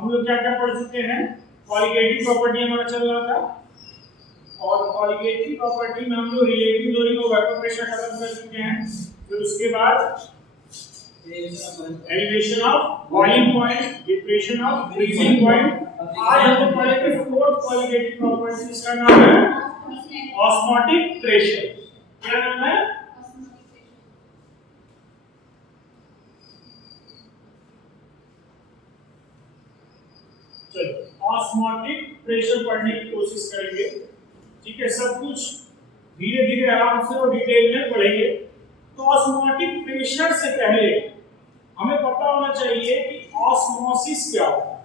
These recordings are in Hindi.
हम लोग क्या क्या पढ़ चुके हैं, कॉलिगेटिव प्रॉपर्टी हमारा चल रहा था, और कॉलिगेटिव प्रॉपर्टी में हम लोग रिलेटिव लोडिंग और वेपर प्रेशर खत्म कर चुके हैं। फिर उसके बाद elevation of boiling point, depression of freezing point. आज हम लोग पढ़ेंगे फोर्थ कॉलिगेटिव प्रॉपर्टी, जिसका नाम है ऑस्मोटिक प्रेशर। क्या नाम है? चलो ऑस्मोटिक प्रेशर पढ़ने की कोशिश करेंगे। ठीक है, सब कुछ धीरे धीरे आराम से और डिटेल में पढ़ेंगे। तो ऑस्मोटिक प्रेशर से पहले हमें पता होना चाहिए कि ऑस्मोसिस क्या होता है।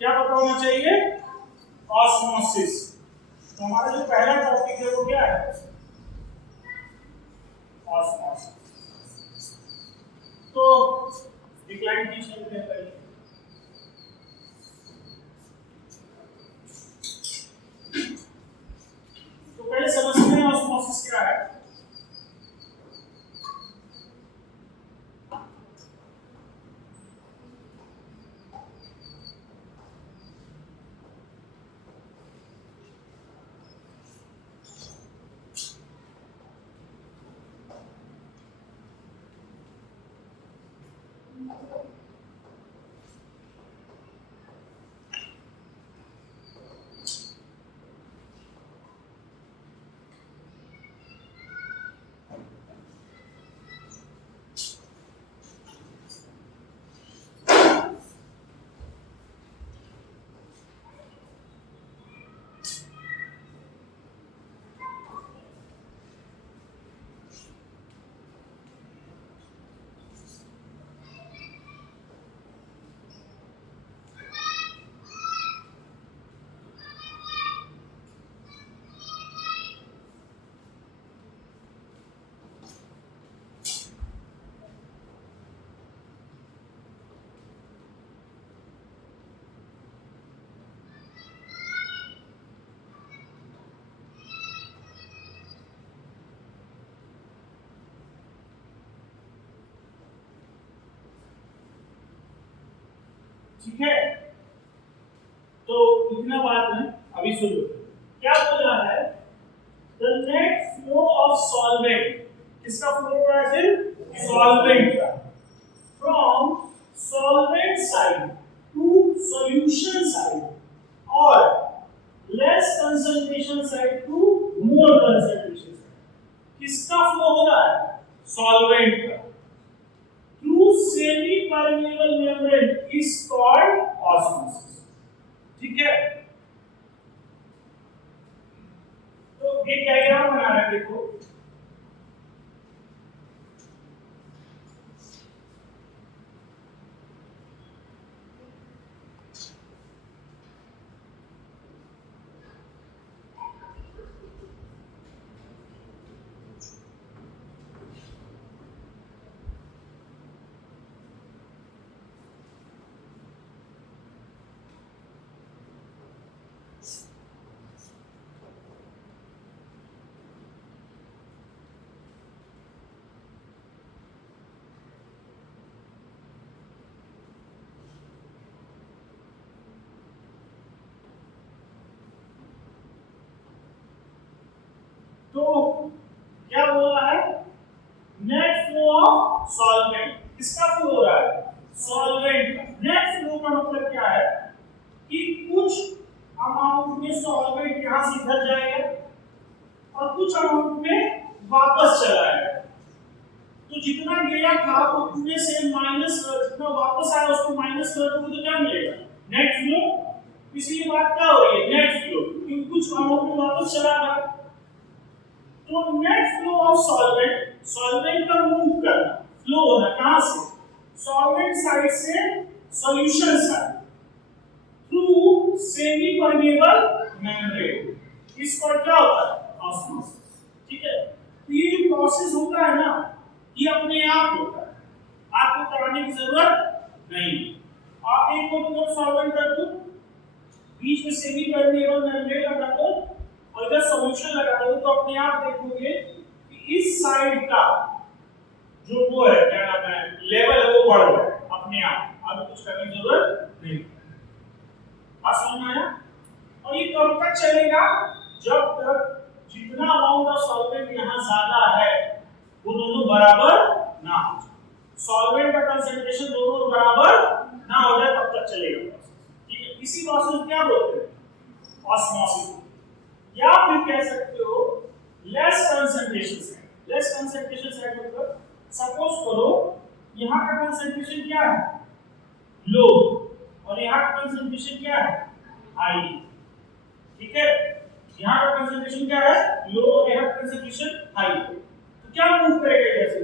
क्या पता होना चाहिए? ऑस्मोसिस। तो हमारा जो पहला टॉपिक है वो क्या है? ऑस्मोसिस। तो डिक्लाइन की चलते हैं पहले। तो पहले समझते हैं ऑस्मोसिस क्या है। ठीक है, तो इतना बात है। अभी सुनो क्या बोल रहा है। The net flow of solvent, किसका फ्लो हो रहा है? सॉल्वेंट का, from solvent side to solution side और less concentration side to more concentration side. किसका फ्लो हो रहा है? सॉल्वेंट का, through semi-permeable membrane is called osmosis। ठीक है, तो एक डायग्राम बना रहे हैं, देखो। तो क्या हो रहा है? नेट फ्लो ऑफ सॉल्वेंट, किसका फ्लो हो रहा है? सॉल्वेंट का। नेट फ्लो का मतलब क्या है कि कुछ अमाउंट में सॉल्वेंट यहां से इधर जाएगा और कुछ अमाउंट में वापस चला आएगा। तो जितना गया था उतने से माइनस, जितना वापस आया उसको माइनस कर दो तो क्या मिलेगा? Net flow. इसलिए बात क्या हो रही है? नेट फ्लो, क्योंकि कुछ अमाउंट में वापस चला गया। तो net flow of solvent, solvent का मूव करना, फ्लो होना कहां से? सॉल्वेंट साइड से solution side through semi permeable membrane. इस पर क्या होता है? ऑस्मोसिस। ठीक है, तो ये जो प्रोसेस होता है ना, ये अपने आप होता है, आपको कराने की जरूरत नहीं। आप एक को सॉल्वेंट कर दो, बीच में सेमी परमेबल मेम्ब्रेन लगा दो और इधर सॉल्यूशन लगा दो, तो अपने आप देखोगे कि इस साइड का जो वो है, क्या नाम है, लेवल है, वो बढ़ रहा है अपने आप। अब कुछ करने की जरूरत नहीं। तक चलेगा जब तक जितना अमाउंट ऑफ सॉल्वेंट यहाँ ज्यादा है वो दोनों बराबर ना हो जाए। सॉल्वेंट का कंसंट्रेशन दोनों बराबर ना हो जाए तब तक चलेगा प्रोसेस। ठीक है, इसी प्रोसेस को क्या बोलते हैं? ऑस्मोसिस। या फिर कह सकते हो less concentration side. Less concentration side मतलब सपोज करो यहाँ का कंसंट्रेशन क्या है? लो, और यहाँ का कंसंट्रेशन क्या है? हाई। ठीक है, यहाँ का कंसंट्रेशन क्या है? लो, और यहाँ का कंसंट्रेशन हाई। तो क्या मूव करेगा जैसे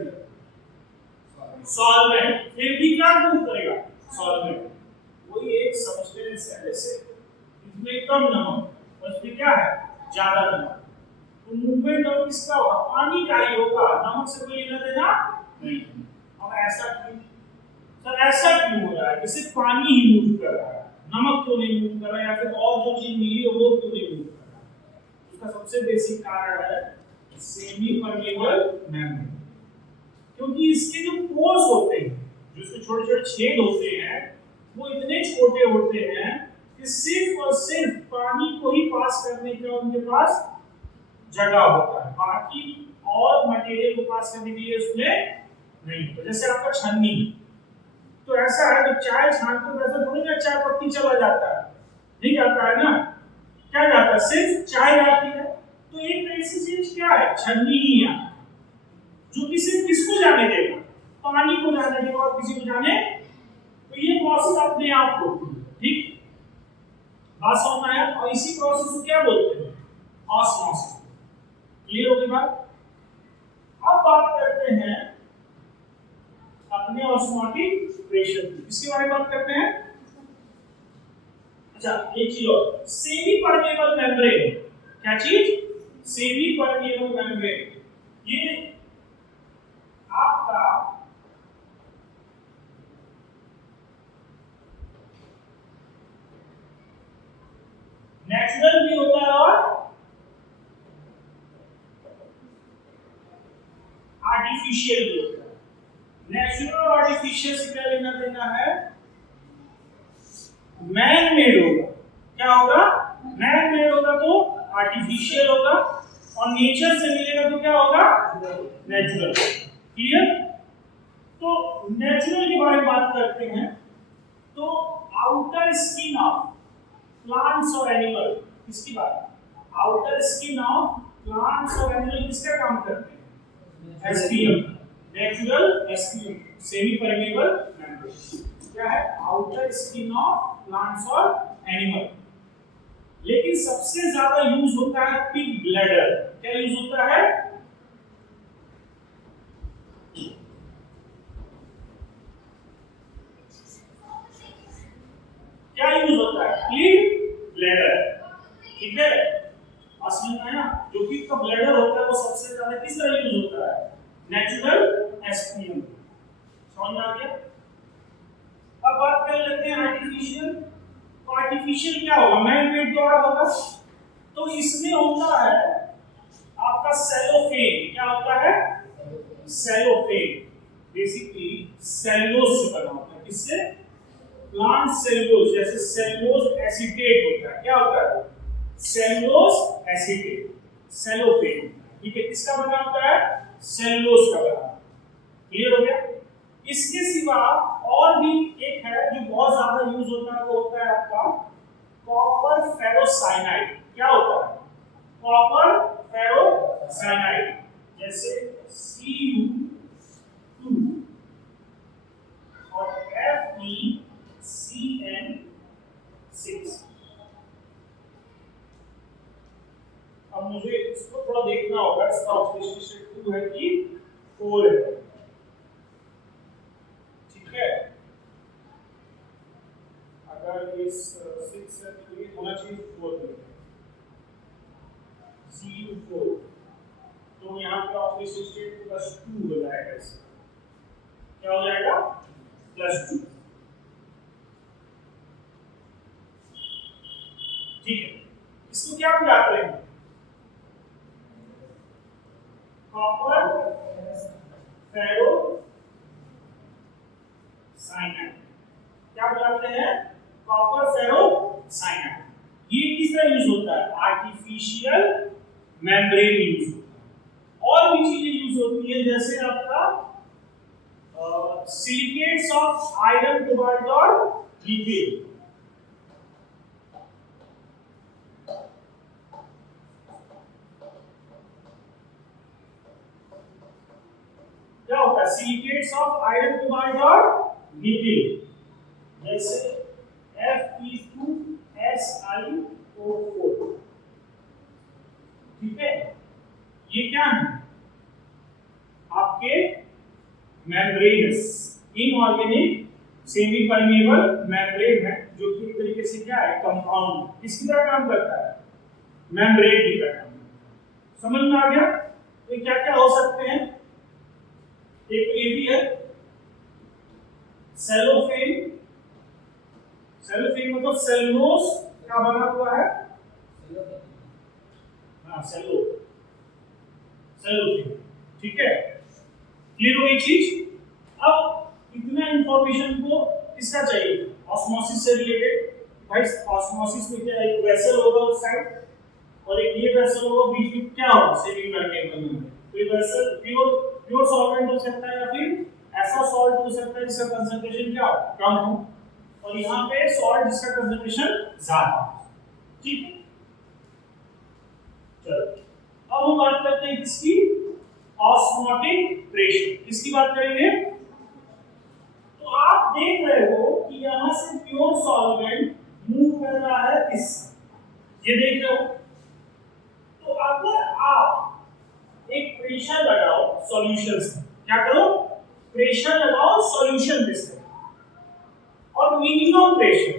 सॉल्वेंट? फिर भी क्या मूव करेगा? सॉल्वेंट। वही एक सब्सटेंस है जैसे इसमें कम नमक और इसमें क्या है? ज्यादा नमक, तो मूवमेंट ऑफ किसका होगा? पानी का ही होगा, नमक से कोई लेना देना नहीं। अब ऐसा क्यों? सर ऐसा क्यों हो रहा है कि सिर्फ पानी ही मूव कर रहा है, नमक तो नहीं मूव कर रहा है, या फिर और जो चीज मिली है वो क्यों नहीं मूव कर रहा है? उसका सबसे बेसिक कारण है सेमी परमेबल मेम्ब्रेन। क्योंकि इसके जो पोर्स होते हैं, जो इसके छोटे छोटे छेद होते हैं, वो इतने छोटे होते हैं कि सिर्फ और सिर्फ पानी को ही पास करने का उनके पास जगह होता है, बाकी और मटेरियल को पास करने के लिए उसमें नहीं होता। जैसे आपका छन्नी, तो ऐसा है कि चाय छानते तो ऐसा थोड़ी ना चाय पत्ती चला जाता है, नहीं जाता है ना, क्या जाता है? सिर्फ चाय जाती है। तो एक ऐसी चीज क्या है? छन्नी ही है, जो कि सिर्फ किसको जाने देगा? पानी को जाने देगा और किसी को जाने। तो ये प्रोसेस अपने आप होती है। ठीक, बात समझ में आया? और इसी प्रोसेस को क्या बोलते हैं? ऑस्मोसिस। क्लियर हो गई बात? अब बात करते हैं अपने ऑस्मोटिक प्रेशर की। इसके बारे में बात करते हैं। अच्छा, एक चीज और, सेमी परमेबल मेम्ब्रेन। क्या चीज? Semi permeable membrane. ये आपका नेचुरल भी होता है और आर्टिफिशियल भी होता है। नेचुरल और आर्टिफिशियल से क्या लेना देना है? मैन मेड होगा। क्या होगा? मैन मेड होगा तो आर्टिफिशियल होगा, और नेचर से मिलेगा तो क्या होगा? नेचुरल। क्लियर? तो नेचुरल के बारे में बात करते हैं। तो आउटर स्किन ऑफ प्लांट्स और एनिमल, किसकी बात? आउटर स्किन ऑफ प्लांट्स और एनिमल किसका काम करते हैं? SPM, natural SPM, semi permeable membrane. क्या है? आउटर स्किन ऑफ प्लांट्स और एनिमल। लेकिन सबसे ज्यादा यूज होता है पिग ब्लैडर। क्या यूज होता है? क्या यूज होता है? Pig bladder. ठीक है, समझ में आया? जो पिग का ब्लैडर होता है वो सबसे ज्यादा किस तरह यूज होता है? Natural SPM. समझ में आ गया? अब बात कर लेते हैं आर्टिफिशियल। तो आर्टिफिशियल क्या होगा? मैन मेड द्वारा होगा। तो इसमें होता है आपका सेलोफेन। क्या होता है? सेलोफेन। बेसिकली सेलुलोज से बना होता है। किससे? Plant cellulose. जैसे सेलुलोज एसीटेट होता है। क्या होता है? Cellulose acetate, cellophane. ठीक है, किसका बना होता है? सेलुलोज का बना। क्लियर हो गया? इसके सिवा और भी एक है जो बहुत ज्यादा यूज होता है, वो होता है आपका कॉपर फेरोसाइनाइड। क्या होता है? Copper ferrocyanide. जैसे Cu2 और FeCN6। अब मुझे इसको थोड़ा देखना होगा, इसका ऑक्सीडेशन स्टेट 2 है कि 4 है। ठीक है, अगर इस 6 है तो ये होना चाहिए 4 में, Cu4। तो यहाँ पे ऑक्सीडेशन स्टेट +2 हो जाएगा। इसका क्या हो जाएगा? +2। ठीक है, इसको क्या बुलाते हैं? Copper ferrocyanide. क्या बुलाते हैं? Copper ferrocyanide. ये किस तरह यूज होता है? आर्टिफिशियल मेम्ब्रेन यूज होता है। और भी चीजें यूज होती है, जैसे आपका सिलिकेट्स ऑफ आयरन, कोबाल्ट और निकेल। क्या होता है? सिलिकेट्स ऑफ आयरन, कोबाल्ट और निकेल, जैसे Fe2SiO4। ठीक है, ये क्या है? आपके membranes inorganic semi permeable membrane है, जो कि एक तरीके से क्या है? कंपाउंड। किसकी तरह काम करता है? मेम्ब्रेन की तरह। समझ में आ गया? ये क्या क्या हो सकते हैं? एक तो ये भी है सेलोफेन। सेलोफेन मतलब सेलुलोज का बना हुआ है। हाँ, सेलोफेन। ठीक है, क्लियर हुई चीज? अब इतना इंफॉर्मेशन को किसका चाहिए? ऑस्मोसिस से रिलेटेड। भाई ऑस्मोसिस में क्या, एक वेसल होगा उस साइड और एक ये वेसल होगा, बीच में क्या होगा? सेमी परमेबल में। तो ये वेसल प्योर सॉल्वेंट हो सकता है या फिर ऐसा सॉल्ट हो सकता है जिसका कंसंट्रेशन क्या हो? कम हो, और यहाँ पे सॉल्ट जिसका कंसंट्रेशन ज्यादा हो। ठीक है, चलो अब हम बात करते हैं किसकी? Osmotic pressure. किसकी बात करेंगे? तो आप देख रहे हो कि यहां से प्योर सॉल्वेंट मूव कर रहा है इस, ये देख रहे हो। तो अगर आप एक प्रेशर लगाओ सॉल्यूशन से, क्या करो? प्रेशर लगाओ सॉल्यूशन पे से, और मिनिमम प्रेशर,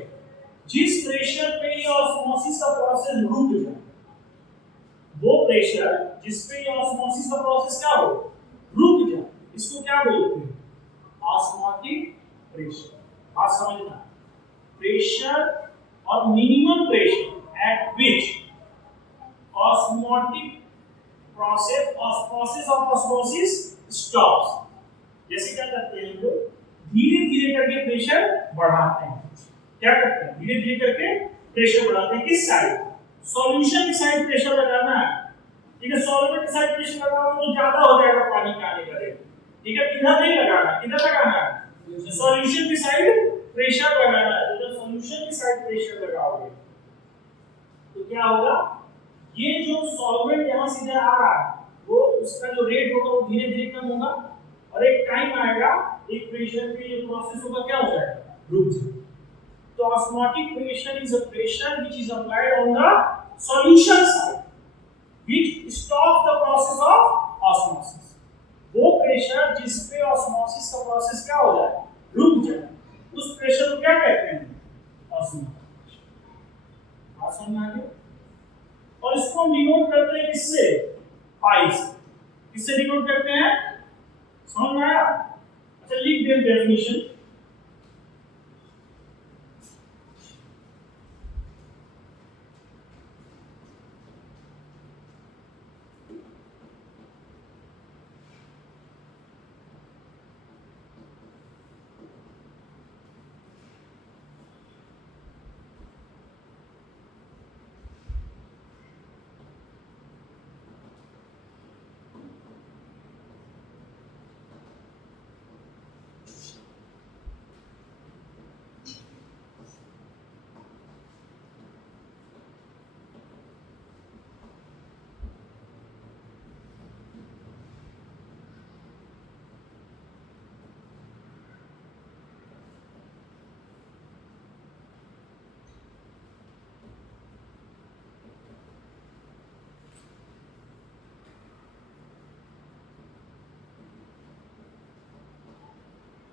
जिस प्रेशर पे ये ऑस्मोसिस का प्रोसेस रुक जाए, वो प्रेशर जिस पे ये ऑस्मोसिस का प्रोसेस क्या हो? रुक जाए, इसको क्या बोलते हैं? Osmotic pressure. बात समझना, प्रेशर और minimum pressure at which osmotic process of osmosis stops. जैसे क्या करते हैं लोग? धीरे धीरे करके प्रेशर बढ़ाते हैं। क्या करते हैं? धीरे धीरे करके प्रेशर बढ़ाते हैं। किस साइड? सॉल्यूशन की साइड प्रेशर लगाना है। ठीक है, सॉल्वेंट की साइड प्रेशर लगाओगे तो ज्यादा हो जाएगा पानी का आने का रेट। ठीक है, इधर नहीं लगाना, किधर लगाना है? सॉल्यूशन की साइड प्रेशर लगाना है। तो जब सॉल्यूशन की साइड प्रेशर लगाओगे तो क्या होगा? ये जो सॉल्वेंट यहां से इधर आ रहा है, वो उसका जो रेट होगा वो धीरे धीरे कम होगा, और एक टाइम आएगा, एक प्रेशर पे ये प्रोसेस होगा, क्या हो जाएगा? रुक जाएगा। तो osmotic pressure is a pressure which is applied on the solution side which stops the process of osmosis। वो प्रेशर जिस पे ऑस्मोसिस का प्रोसेस क्या हो जाए? रुक जाए, उस प्रेशर को क्या कहते हैं? Osmotic pressure. बात समझ में आ गई? और इसको हम डिनोट करते हैं किससे? पाई से। किससे डिनोट करते हैं? समझ में आया? अच्छा, लिख दे डेफिनेशन।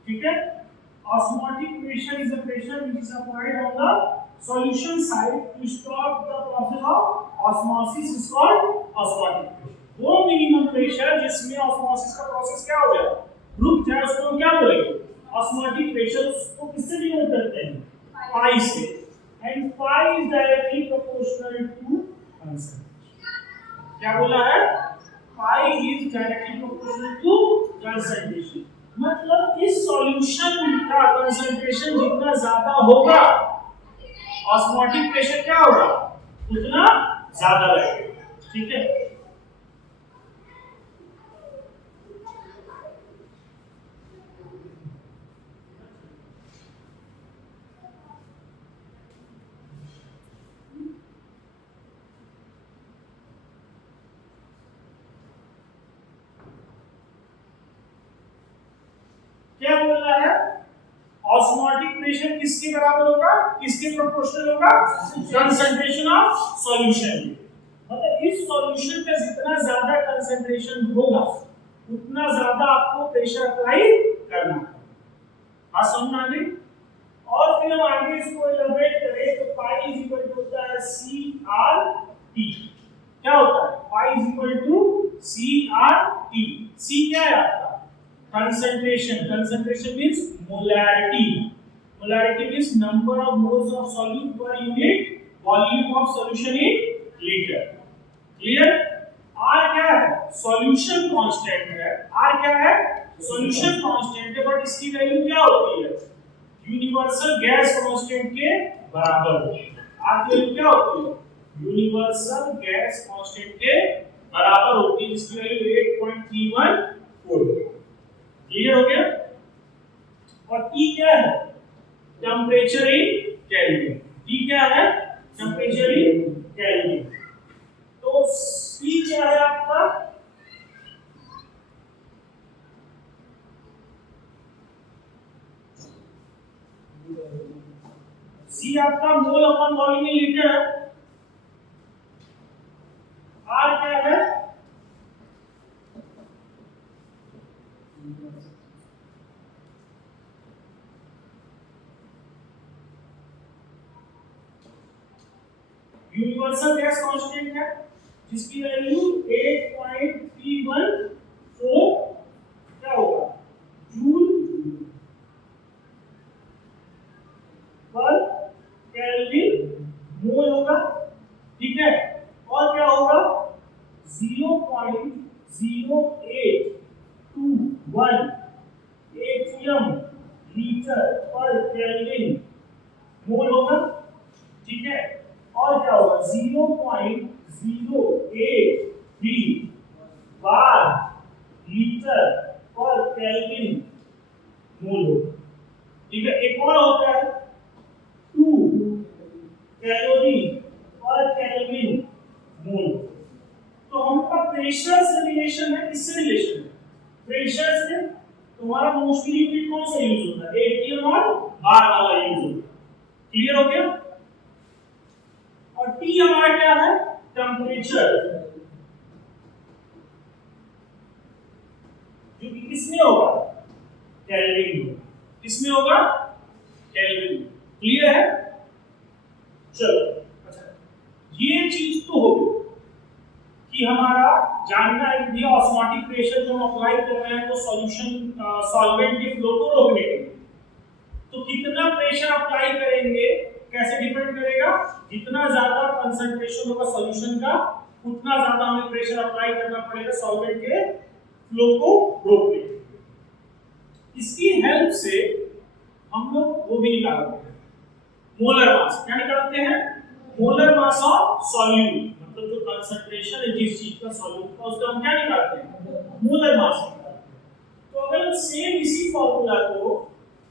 ठीक है, osmotic pressure is a pressure which is applied on the solution side to stop the process of osmosis is called osmotic pressure। वो मिनिमम प्रेशर जिसमें ऑस्मोसिस का प्रोसेस क्या हो जाए? रुक जाए, उसको हम क्या बोलेंगे? Osmotic pressure. उसको किससे डिनोट करते हैं? पाई से। And pi is directly proportional to concentration. क्या बोला है? Pi is directly proportional to concentration. मतलब इस सॉल्यूशन का कंसंट्रेशन जितना ज्यादा होगा, ऑस्मोटिक प्रेशर क्या होगा? उतना ज्यादा लगेगा। ठीक है, क्या बोल रहा है? ऑस्मोटिक प्रेशर किसके बराबर होगा, किसके प्रोपोर्शनल होगा? Concentration of solution. मतलब इस सॉल्यूशन का जितना ज्यादा कंसंट्रेशन होगा उतना ज्यादा आपको प्रेशर अप्लाई करना है। बात समझ आ गई? और फिर हम आगे इसको एलाबोरेट करें तो पाई इज इक्वल टू होता है सी आर टी। क्या होता है? Pi is equal to C R T. C क्या है आपका? concentration. Concentration means molarity. Molarity means number of moles of solute per unit volume of solution in liter. Clear? R क्या है? Solution constant है। R क्या है? Solution constant है, but इसकी वैल्यू क्या होती है? Universal gas constant के बराबर होती है। R की वैल्यू क्या होती है? Universal gas constant के बराबर होती है, जिसकी वैल्यू 8.314। क्लियर हो गया? और T क्या है? Temperature in kelvin. T क्या है? Temperature in kelvin. तो C क्या है आपका? C आपका mole upon volume in litre है। R क्या है? यूनिवर्सल गैस कांस्टेंट है, जिसकी वैल्यू 8.314 क्या होगा? जूल पर केल्विन मोल होगा। ठीक है, और क्या होगा? 0.0821 एटीएम लीटर पर केल्विन मोल होगा। ठीक है, और क्या होगा? 0.083 बार लीटर पर केल्विन मोल होगा। ठीक है, एक और होता है 2 कैलोरी पर केल्विन मोल। तो हमारा प्रेशर से रिलेशन है, किससे रिलेशन है? प्रेशर से। तुम्हारा मोस्टली लिक्विड कौन सा यूज होता है? एटीएम और बार वाला यूज होता है। क्लियर हो गया? और T हमारा क्या है? टेम्परेचर, जो कि किसमें होगा? केल्विन में। किसमें होगा? केल्विन में। क्लियर है? चलो, अच्छा, ये चीज तो हो गई कि हमारा जानना है कि ऑस्मोटिक प्रेशर जो हम अप्लाई कर रहे हैं वो सॉल्यूशन सॉल्वेंट के फ्लो को रोकने के लिए, तो कितना प्रेशर अप्लाई करेंगे कैसे डिपेंड करेगा? जितना ज्यादा कंसंट्रेशन होगा सॉल्यूशन का उतना ज्यादा हमें प्रेशर अप्लाई करना पड़ेगा सॉल्वेंट के फ्लो को रोकने के लिए। इसकी हेल्प से हम लोग वो भी निकालते हैं, मोलर मास। क्या निकालते हैं? Molar mass of solute. मतलब जो कंसंट्रेशन है जिस चीज का सॉल्यूट का, उसका हम क्या निकालते हैं? मोलर मास निकालते हैं। तो अगर हम सेम इसी फॉर्मूला को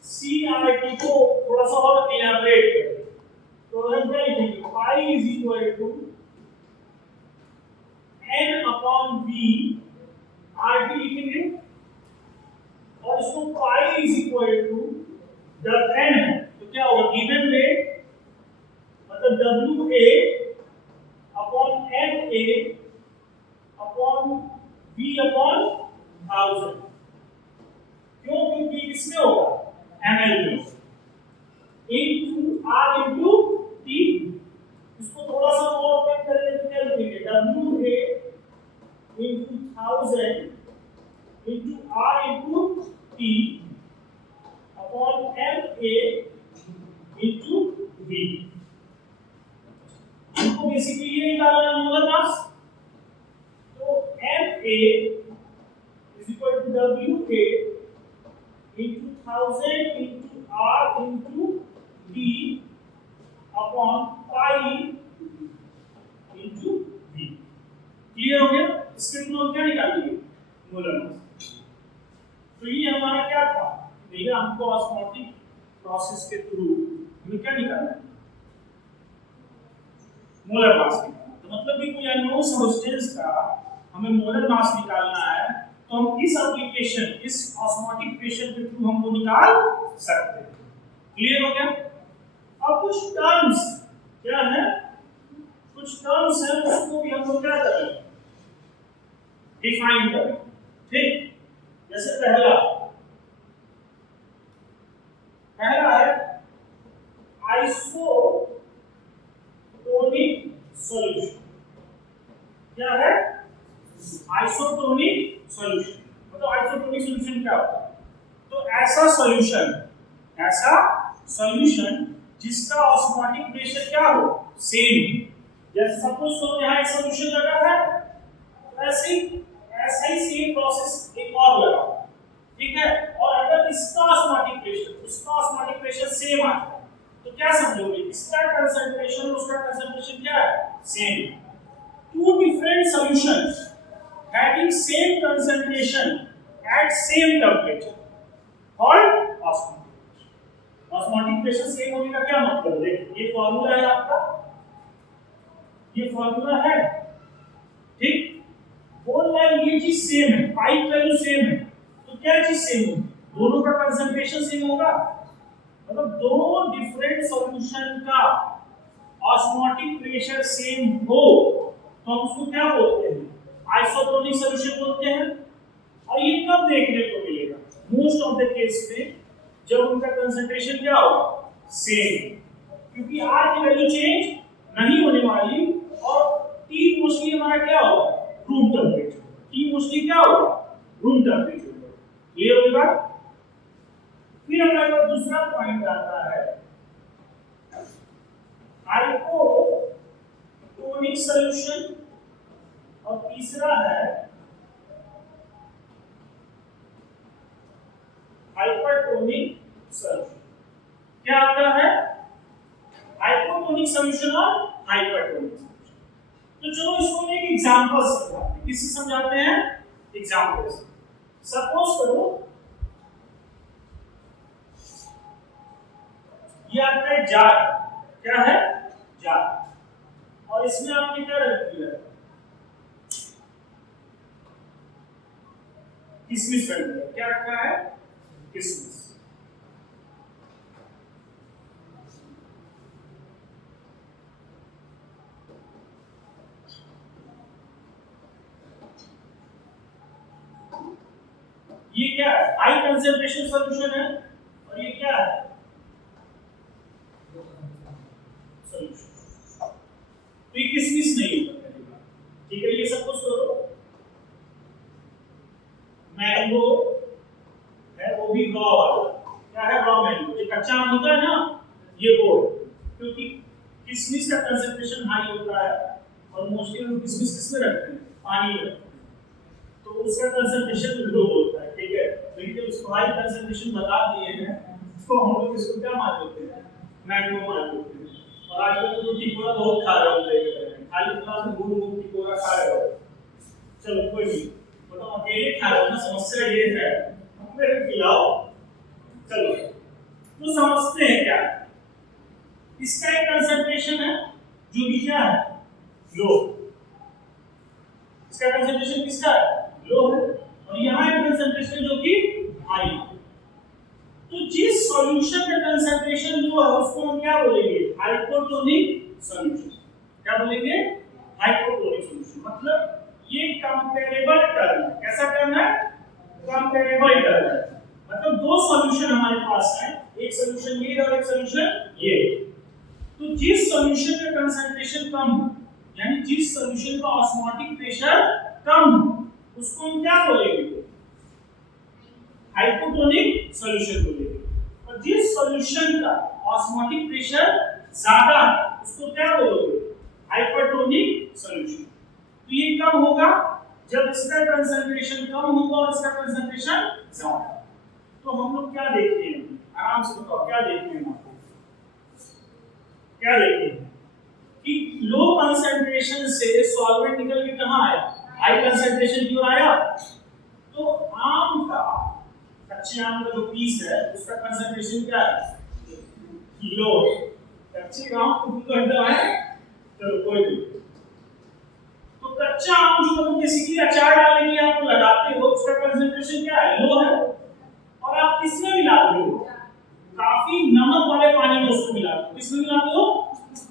CRT को थोड़ा सा और इलैबोरेट करें तो हम क्या लिखेंगे? Pi is equal to N upon V RT लिखेंगे, और इसको पाई इज इक्वल टू जब N है तो क्या होगा? गिवन रेट मतलब WA upon NA upon V upon 1000। क्यों? क्योंकि किसमें होगा? ml में। into R into T। इसको थोड़ा सा और ओपन करेंगे तो क्या लिखेंगे? WA into 1000 into R into T upon MA into V। हमको ऑस्मोटिक प्रोसेस के थ्रू हमें क्या निकालना है, मोलर मास निकालना। तो मतलब कि कोई अननोन सब्सटेंस का हमें मोलर मास निकालना है, तो हम इस एप्लीकेशन, इस ऑस्मोटिक प्रेशर के थ्रू हम वो निकाल सकते हैं। क्लियर हो गया? अब कुछ टर्म्स क्या है, कुछ टर्म्स है उसको भी हम लोग क्या करेंगे, डिफाइन करें। ठीक, जैसे पहला है आइसोटोनिक सॉल्यूशन। क्या है? Isotonic solution. मतलब आइसोटोनिक सॉल्यूशन क्या होता है? तो ऐसा सॉल्यूशन जिसका ऑस्मोटिक प्रेशर क्या हो, सेम। जैसे सपोज करो यहाँ एक सॉल्यूशन लगा है, ऐसा ही सेम प्रोसेस एक और लगा, ठीक है, और अगर इसका ऑस्मोटिक प्रेशर उसका ऑस्मोटिक प्रेशर सेम आता है तो क्या समझोगे, इसका कंसंट्रेशन और उसका कंसंट्रेशन क्या है, same. Two different solutions having same concentration at same temperature called osmotic. Osmotic pressure same होने का क्या मतलब है? देखिए ये फॉर्मूला है आपका, ये फॉर्मूला है, ठीक। बोल रहा है ये चीज सेम है, पाइप वैल्यू सेम है, तो क्या चीज सेम होगी, दोनों का कंसंट्रेशन सेम होगा। मतलब दो डिफरेंट सॉल्यूशन का ऑस्मोटिक प्रेशर सेम हो तो हम उसको क्या बोलते हैं, आइसोटोनिक सॉल्यूशन बोलते हैं। और ये कब देखने को मिलेगा, मोस्ट ऑफ द केस में जब उनका कंसंट्रेशन क्या होगा, सेम, क्योंकि आर की वैल्यू चेंज नहीं होने वाली और टी मोस्टली हमारा क्या होगा, रूम टेंपरेचर। टी मोस्टली क्या होगा, रूम टेंपरेचर। क्लियर होगा? फिर हमारे पास दूसरा पॉइंट आता है हाइपोटोनिक सॉल्यूशन और तीसरा है हाइपरटोनिक सॉल्यूशन। क्या आता है, हाइपोटोनिक सॉल्यूशन और हाइपरटोनिक सॉल्यूशन। तो चलो इसको एक एग्जांपल समझाते हैं। किससे समझाते हैं, एग्जांपल से। सपोज करो ये आपका एक जार, क्या है, जार, और इसमें आपने क्या रख दिया, किशमिश रख दिया। क्या रखा है, किशमिश। ये क्या है, हाई कंसंट्रेशन सॉल्यूशन है, और ये क्या है, सॉल्यूशन। तो ये किशमिश नहीं होता, ठीक है। ये सब कुछ करो, मैंगो है वो भी रॉ वाला, क्या है, रॉ मैंगो। ये कच्चा आम होता है ना, ये वो, क्योंकि किशमिश का कंसंट्रेशन हाई होता है और मोस्टली हम किशमिश किसमें रखते हैं, पानी में रखते हैं, तो उसका कंसंट्रेशन लो होता है, ठीक है। लेकिन जब उसको हाई कंसंट्रेशन बता दिए हैं तो हम लोग इसको क्या मान लेते हैं, मैंगो मान लेते हैं। और आजकल तो टिकोरा बहुत खा रहे होते हैं, खाली क्लास में घूम टिकोरा खा रहे हो। चलो कोई नहीं, तो अकेले खा रहे हो ना, समस्या ये है, मेरे खिलाओ। चलो तो समझते हैं क्या, इसका एक कंसंट्रेशन है जो कि क्या है, लो। इसका कंसंट्रेशन किसका है, लो है, और यहाँ एक कंसंट्रेशन जो कि हाई। तो जिस सॉल्यूशन का कंसंट्रेशन लो है उसको हम क्या बोलेंगे, हाइपोटोनिक सॉल्यूशन। क्या बोलेंगे, हाइपोटोनिक सॉल्यूशन। मतलब ये कंपैरेबल टर्म है। कैसा टर्म है, कंपैरेबल टर्म है। मतलब दो सॉल्यूशन हमारे पास है, एक सॉल्यूशन ये और एक सॉल्यूशन ये। तो जिस सॉल्यूशन का कंसंट्रेशन कम, यानी जिस सॉल्यूशन का ऑस्मोटिक प्रेशर कम, उसको हम क्या बोलेंगे, हाइपोटोनिक सॉल्यूशन बोलेंगे। और जिस सॉल्यूशन का ऑस्मोटिक प्रेशर ज्यादा है उसको क्या बोलोगे, हाइपरटोनिक सॉल्यूशन। तो ये कब होगा, जब इसका कंसंट्रेशन कम होगा और इसका कंसंट्रेशन ज्यादा। तो हम लोग क्या देखते हैं, आराम से बताओ क्या देखते हैं, आपको क्या देखते हैं कि लो कंसंट्रेशन से सॉल्वेंट निकल के कहां आया, हाई कंसंट्रेशन की ओर आया। तो आम का कच्चे आम का जो पीस है उसका कंसंट्रेशन क्या है, लो कच्चे आम को अंदर आए, चलो कोई नहीं। तो कच्चा आम जो तुम बेसिकली अचार डालने के लिए आप लगाते हो उसका कंसंट्रेशन क्या है, लो है। और आप किसमें मिलाते हो, काफी नमक वाले पानी में उसको मिलाते हो। किसमें मिलाते हो,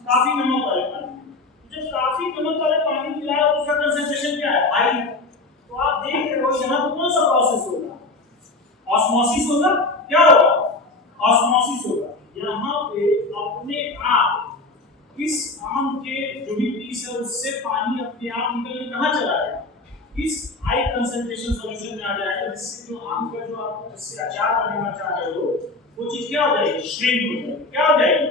काफी नमक वाले पानी में। जब काफी नमक वाले पानी में मिलाया तो उसका कंसंट्रेशन क्या है, हाई है। तो आप देख रहे हो यहाँ पर कौन सा प्रोसेस होगा, ऑस्मोसिस होगा। क्या होगा, ऑस्मोसिस होगा। यहाँ पे अपने आप इस आम के जो भी पीस है उससे पानी अपने आप निकल के कहाँ चला जाएगा, इस हाई कंसंट्रेशन सॉल्यूशन में आ जाएगा, जिससे जो आम का जो आप जिससे अचार बनाना चाह रहे हो वो चीज क्या हो जाएगी, श्रिंक हो जाएगी। क्या हो जाएगी,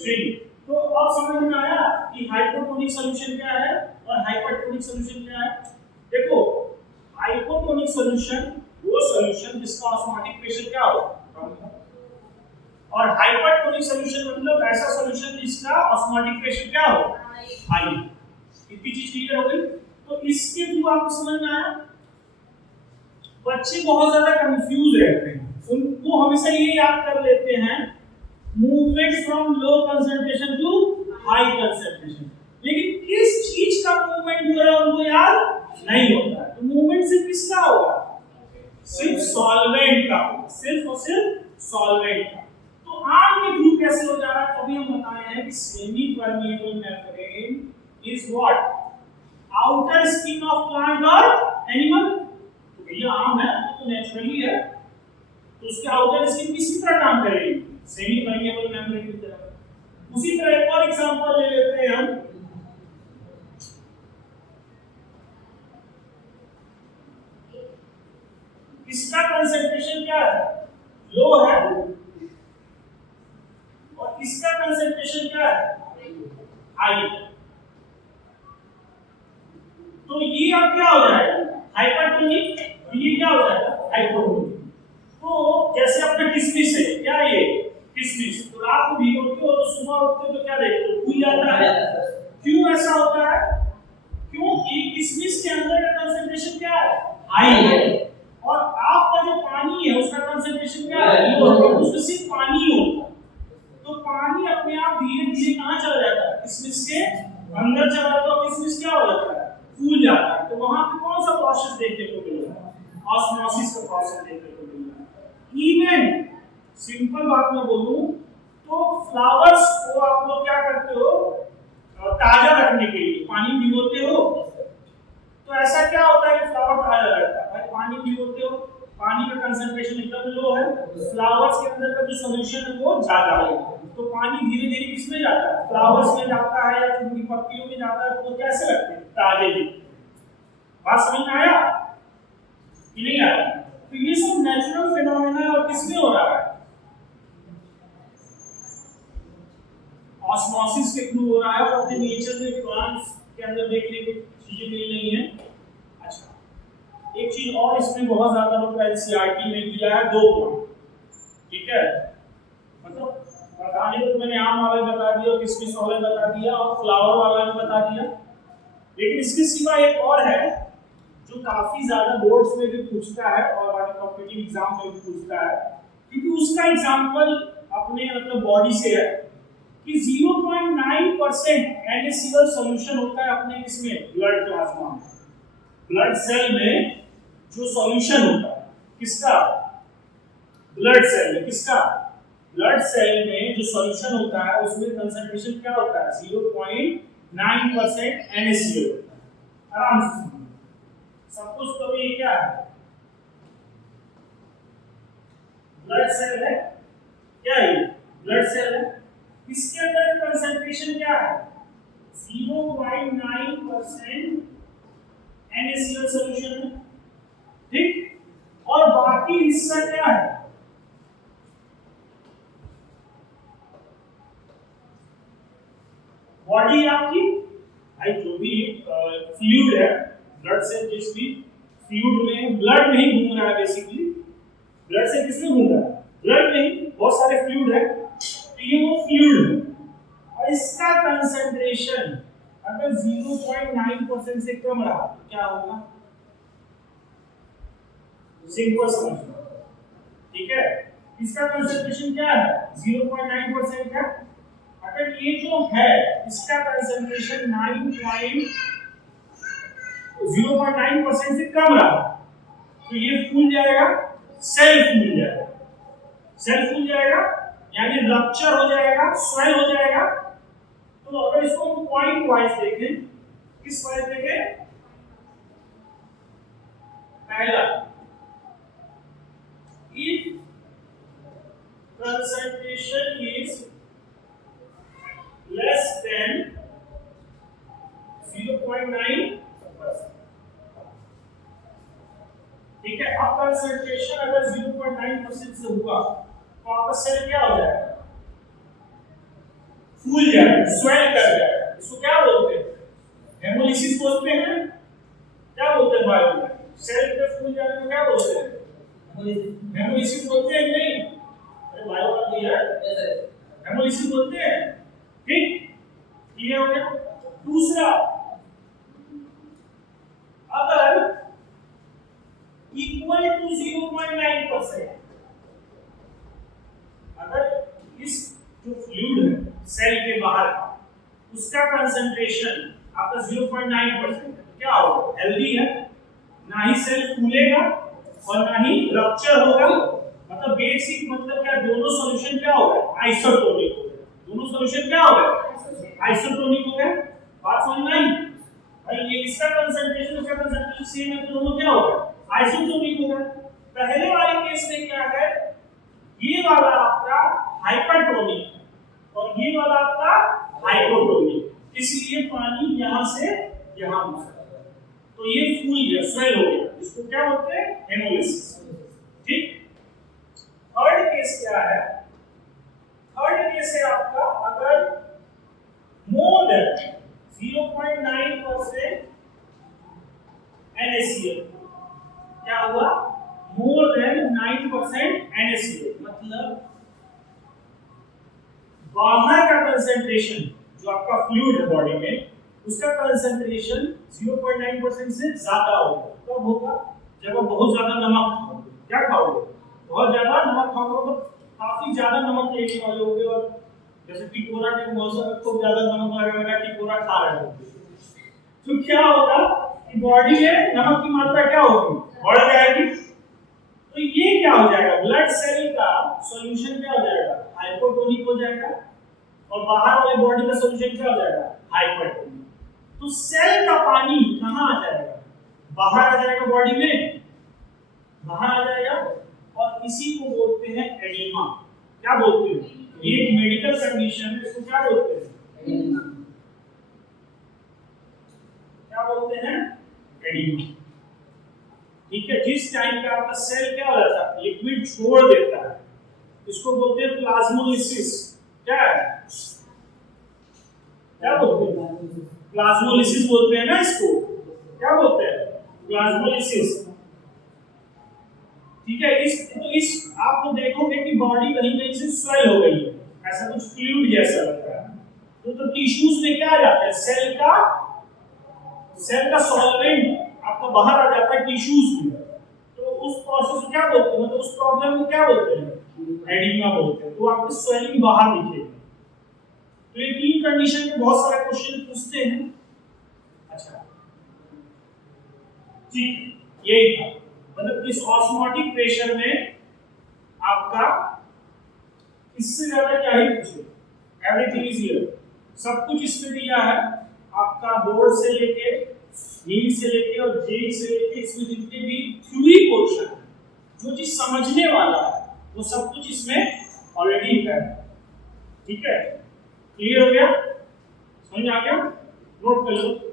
श्रिंक। तो अब समझ में आया कि हाइपोटोनिक सॉल्यूशन क्या है और हाइपरटोनिक सॉल्यूशन क्या है। देखो हाइपोटोनिक सॉल्यूशन वो सॉल्यूशन जिसका ऑस्मोटिक प्रेशर क्या हो, और हाइपरटोनिक सॉल्यूशन मतलब ऐसा सॉल्यूशन जिसका ऑस्मोटिक प्रेशर क्या हो, हाई। इतनी चीज क्लियर हो गई। तो इसके थ्रू आपको समझ में आया। बच्चे बहुत ज्यादा कंफ्यूज रहते हैं, उनको हमेशा ये याद कर लेते हैं movement from low concentration to high concentration, लेकिन किस चीज का मूवमेंट हो रहा है उनको याद नहीं होता। तो मूवमेंट सिर्फ किसका होगा, सिर्फ सॉल्वेंट का, सिर्फ और सिर्फ सॉल्वेंट का। तो आम के थ्रू कैसे हो जा रहा है, तभी हम बताए हैं कि semi permeable membrane is what, outer skin of plant और एनिमल। तो भैया आम है तो नेचुरली है, तो उसके आउटर स्किन किसी तरह काम करेगी, सेमी परमेबल मेम्ब्रेन की तरह। उसी तरह एक और एग्जांपल ले लेते हैं हम। इसका कंसंट्रेशन क्या है, लो है, और इसका कंसंट्रेशन क्या है, हाई। तो ये अब क्या हो जाएगा, हाइपरटोनिक, और ये क्या हो जाएगा, हाइपोटोनिक। तो जैसे अपना किशमिश है, क्या ये किशमिश, तो रात को भिगोते हो तो सुबह उठते हो तो क्या देखते हो, फूल जाता है। क्यों ऐसा होता है, क्योंकि किशमिश के अंदर का कंसंट्रेशन क्या है, हाई है, और आपका जो पानी है उसका कंसंट्रेशन क्या है, लो है। उसमें सिर्फ पानी होता है। तो पानी अपने आप धीरे धीरे कहाँ चला जाता है, किशमिश के अंदर चला जाता है, किशमिश क्या हो जाता है, फूल जाता है। तो वहां पे कौन सा प्रोसेस देखने को मिल रहा है, ऑस्मोसिस का प्रोसेस देखने को मिल रहा है। इवन सिंपल बात में बोलूं तो फ्लावर्स को आप लोग क्या करते हो, ताजा रखने के लिए पानी भिगोते हो। तो ऐसा क्या होता है कि फ्लावर ताजा रहता है, भाई पानी भिगोते हो, पानी का कंसंट्रेशन एकदम लो है, फ्लावर्स के अंदर का जो सॉल्यूशन है वो ज्यादा है। तो पानी धीरे धीरे किसमें जाता है, फ्लावर्स में जाता है या उनकी पत्तियों में जाता है। तो कैसे लगते हैं, ताजे दिखते हैं। बात समझ में आया कि नहीं आया। तो ये सब नेचुरल फिनोमेना और किसमें हो रहा है, ऑस्मोसिस के थ्रू हो रहा है, और अपने नेचर में प्लांट्स के अंदर देखने को चीजें मिल रही हैं। अच्छा एक चीज और इसमें बहुत ज्यादा लोग एनसीईआरटी में दिया है, 2 पॉइंट, ठीक है। मतलब बताने को तो मैंने आम वाला बता दिया, किशमिश वाला बता दिया और फ्लावर वाला भी बता दिया, लेकिन इसके सिवा एक और है जो काफी ज्यादा बोर्ड्स में भी पूछता है और बाकी कॉम्पिटिटिव एग्जाम में भी पूछता है, क्योंकि उसका एग्जांपल अपने मतलब बॉडी से है कि 0.9% NaCl सॉल्यूशन होता है अपने इसमें ब्लड प्लाज्मा में, ब्लड सेल में जो सॉल्यूशन होता है किसका, ब्लड सेल में, किसका, ब्लड सेल में जो सॉल्यूशन होता है उसमें कंसंट्रेशन क्या होता है, 0.9% NaCl होता है। आराम से सपोज तो ये क्या है, ब्लड सेल है, क्या है, ब्लड सेल है, इसके अंदर कंसंट्रेशन क्या है, 0.9% NaCl सॉल्यूशन है, ठीक। और बाकी हिस्सा क्या है, बॉडी आपकी, भाई जो भी फ्लूइड है, ब्लड से जिस भी फ्लूइड में, ब्लड में ही घूम रहा है बेसिकली, ब्लड से किसमें घूम रहा है, ब्लड में ही बहुत सारे फ्लूइड है, तो ये वो फ्लूइड है, और इसका कंसंट्रेशन अगर 0.9% से कम रहा तो क्या होगा, सिंपल समझो, ठीक है, इसका कंसंट्रेशन क्या है 0.9% है। अगर ये जो है इसका कंसंट्रेशन 0.9% से कम रहा तो ये फूल जाएगा, सेल फूल जाएगा, सेल फूल जाएगा यानी रप्चर हो जाएगा, स्वेल हो जाएगा। तो अगर इसको हम पॉइंट वाइज देखें, किस वाइज देखें, पहला if concentration is less than 0.9%, ठीक है। अब कंसंट्रेशन अगर 0.9% से हुआ तो आपका सेल क्या हो जाएगा, फूल जाएगा, स्वेल कर जाएगा। इसको क्या बोलते हैं, हेमोलिसिस बोलते हैं। क्या बोलते हैं बायो में, सेल पे फूल जाने को क्या बोलते हैं, हेमोलिसिस बोलते हैं। नहीं, अरे बायो का दिया है, हेमोलिसिस बोलते हैं। ठीक, क्लियर हो गया। दूसरा, अगर इक्वल टू 0.9%, अगर इस जो फ्लूइड है सेल के बाहर उसका कंसंट्रेशन आपका 0.9% है, क्या होगा, हेल्दी है, ना ही सेल फूलेगा और ना ही रप्चर होगा। मतलब बेसिक मतलब क्या, दोनों सॉल्यूशन क्या होगा, आइसोटोनिक हो गया। दोनों सॉल्यूशन क्या होगा, आइसोटोनिक हो गया। बात समझ में आई भाई, ये इसका कंसंट्रेशन उसका कंसंट्रेशन सेम है तो दोनों क्या होगा, आइसोटोनिक होगा। पहले वाले केस में क्या है, ये वाला आपका हाइपरटोनिक और ये वाला आपका हाइपोटोनिक, इसलिए पानी यहां से यहां घुसा तो ये फूल गया, स्वेल हो गया। इसको क्या बोलते हैं, हेमोलिसिस। ठीक, थर्ड केस क्या है, थर्ड केस है आपका अगर मोर देन 0.9% NaCl, क्या हुआ, मोर देन 9% NaCl, मतलब बाहर का कंसंट्रेशन जो आपका फ्लूइड है बॉडी में उसका कंसंट्रेशन 0.9% से ज्यादा होगा। कब होगा, जब आप बहुत ज्यादा नमक खाओगे। क्या खाओगे, बहुत ज्यादा नमक खाओगे तो काफी ज्यादा नमक लेने वाले होगे, और जैसे टिकोरा के मौसम में खूब ज्यादा नमक लगेगा, टिकोरा खा रहे होगे तो क्या होगा कि बॉडी में नमक की मात्रा क्या होगी, बढ़ जाएगी। तो ये क्या हो जाएगा, ब्लड सेल का सॉल्यूशन क्या हो जाएगा, हाइपोटोनिक हो जाएगा, और बाहर वाले बॉडी का सॉल्यूशन क्या हो जाएगा, हाइपरटोनिक। तो सेल का पानी कहां आ जाएगा, बाहर आ जाएगा, बॉडी में बाहर आ जाएगा, और इसी को बोलते हैं एडिमा। क्या बोलते हैं, ये एक मेडिकल कंडीशन है, इसको क्या बोलते हैं, एडिमा। क्या बोलते हैं, एडिमा। ठीक है, जिस टाइम पे आपका सेल क्या हो जाता है, लिक्विड छोड़ देता है, इसको बोलते हैं प्लाज्मोलिसिस। क्या है, क्या बोलते हैं, प्लाज्मोलिसिस बोलते हैं ना इसको। क्या बोलते हैं, प्लाज्मोलिसिस। ठीक है, इस आप तो देखोगे कि बॉडी कहीं कहीं से स्वेल हो गई है, ऐसा कुछ फ्लूइड जैसा लग रहा है। तो टिश्यूज में क्या आ जाता है, सेल का सॉल्वेंट आपका बाहर आ जाता है टिश्यूज में। तो उस प्रोसेस को क्या बोलते हैं, मतलब उस प्रॉब्लम को क्या बोलते हैं, एडिमा बोलते हैं। तो आपकी स्वेलिंग बाहर दिखेगी। तो ये तीन कंडीशन में बहुत सारे क्वेश्चन पूछते हैं। अच्छा, ठीक, यही था, मतलब इस ऑस्मोटिक प्रेशर में आपका इससे ज्यादा क्या ही पूछे, एवरीथिंग इज हियर, सब कुछ इसमें दिया है आपका। बोर्ड से लेके नीट से लेके और जेई से लेके इसमें जितने भी थ्योरी पोर्शन है, जो चीज समझने वाला है वो सब कुछ इसमें ऑलरेडी है। ठीक है, क्लियर हो गया, समझ आ गया, नोट कर लो।